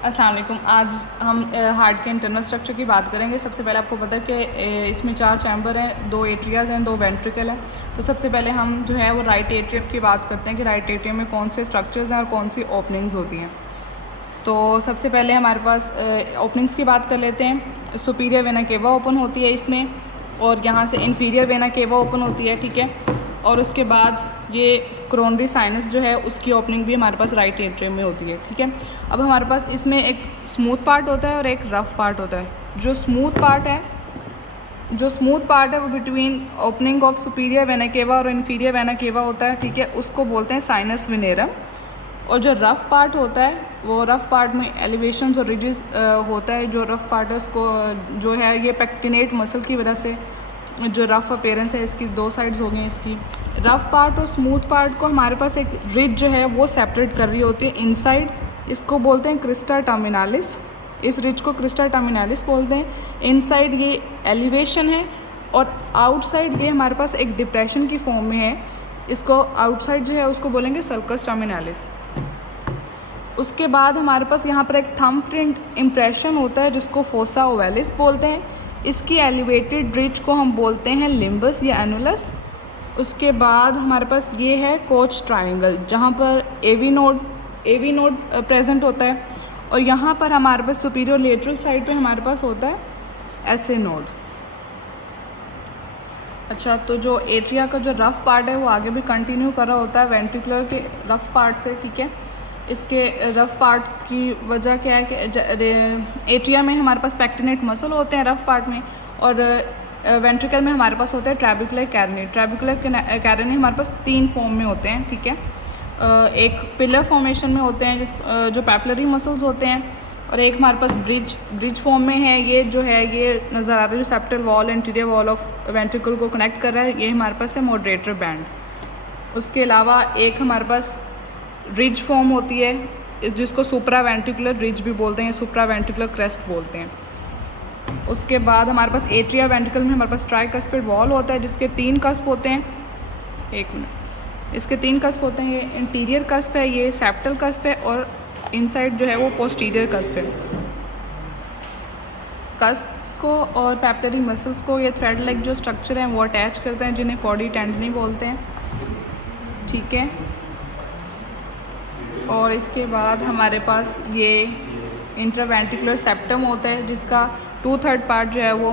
अस्सलाम वालेकुम। आज हम हार्ट के इंटरनल स्ट्रक्चर की बात करेंगे। सबसे पहले आपको पता है कि इसमें 4 चैम्बर हैं, 2 एट्रियाज़ हैं, 2 वेंट्रिकल हैं। तो सबसे पहले हम जो है वो राइट एट्रियम की बात करते हैं कि राइट एट्रियम में कौन से स्ट्रक्चर्स हैं और कौन सी ओपनिंग्स होती हैं। तो सबसे पहले हमारे पास ओपनिंग्स की बात कर लेते हैं। सुपीरियर वेना केवा ओपन होती है इसमें, और यहाँ से इन्फीरियर वेना केवा ओपन होती है, ठीक है। और उसके बाद ये कोरोनरी साइनस जो है उसकी ओपनिंग भी हमारे पास राइट एट्रियम में होती है, ठीक है। अब हमारे पास इसमें एक स्मूथ पार्ट होता है और एक रफ़ पार्ट होता है। जो स्मूथ पार्ट है वो between opening of superior vena cava और इन्फीरियर वेना केवा होता है, ठीक है। उसको बोलते हैं साइनस वेनेरम। और जो रफ़ पार्ट होता है वो रफ़ पार्ट में एलिवेशंस और रिजेस होता है। जो रफ़ पार्ट है उसको जो है ये पेक्टिनेट मसल की वजह से जो रफ़ अपीयरेंस है इसकी 2 साइड्स हो गई इसकी। रफ़ पार्ट और स्मूथ पार्ट को हमारे पास एक रिज जो है वो सेपरेट कर रही होती है इनसाइड। इसको बोलते हैं क्रिस्टा टर्मिनालिस। इस रिज को क्रिस्टा टर्मिनालिस बोलते हैं। इनसाइड ये एलिवेशन है और आउटसाइड ये हमारे पास एक डिप्रेशन की फॉर्म में है। इसको आउटसाइड जो है उसको बोलेंगे सल्कस टर्मिनालिस। उसके बाद हमारे पास यहाँ पर एक थंब प्रिंट इम्प्रेशन होता है जिसको फोसा ओवेलिस बोलते हैं। इसकी एलिवेटेड रिज को हम बोलते हैं लिम्बस या एनुलस। उसके बाद हमारे पास ये है कोच ट्रायंगल जहाँ पर एवी नोड प्रेजेंट होता है, और यहाँ पर हमारे पास सुपीरियर लेटरल साइड पे हमारे पास होता है एसे नोड। अच्छा, तो जो एट्रिया का जो रफ़ पार्ट है वो आगे भी कंटिन्यू कर रहा होता है वेंट्रिकुलर के रफ़ पार्ट से, ठीक है। इसके रफ़ पार्ट की वजह क्या है कि एट्रिया में हमारे पास पेक्टिनेट मसल होते हैं रफ़ पार्ट में, और वेंट्रिकल में हमारे पास होता है ट्रैबिकुलर कैरनी। ट्रैबिकुलर कैरनी हमारे पास 3 फॉर्म में होते हैं, ठीक है। एक पिलर फॉर्मेशन में होते हैं जो पैपिलरी मसल्स होते हैं, और एक हमारे पास ब्रिज फॉर्म में है। ये जो है ये नज़र आ रहा है जो septal wall anterior wall of ventricle को कनेक्ट कर रहा है, ये हमारे पास है मोडरेटर बैंड। उसके अलावा एक हमारे पास रिज फॉर्म होती है जिसको सुप्रा वेंट्रिकुलर रिज भी बोलते हैं, सुप्रा वेंट्रिकुलर क्रेस्ट बोलते हैं। उसके बाद हमारे पास एट्रिया वेंट्रिकल में हमारे पास ट्राइकस्पिड वॉल होता है जिसके 3 कस्प होते हैं। एक मिनट, इसके 3 कस्प होते हैं। ये इंटीरियर कस्प है, ये सेप्टल कस्प है, और इनसाइड जो है वो पोस्टीरियर कस्प है। कस्प्स को और पैपिलरी मसल्स को ये थ्रेड लाइक जो स्ट्रक्चर हैं वो अटैच करते हैं जिन्हें कॉडी टेंडनी बोलते हैं, ठीक है। और इसके बाद हमारे पास ये इंट्रावेंट्रिकुलर सेप्टम होता है जिसका 2/3 पार्ट जो है वो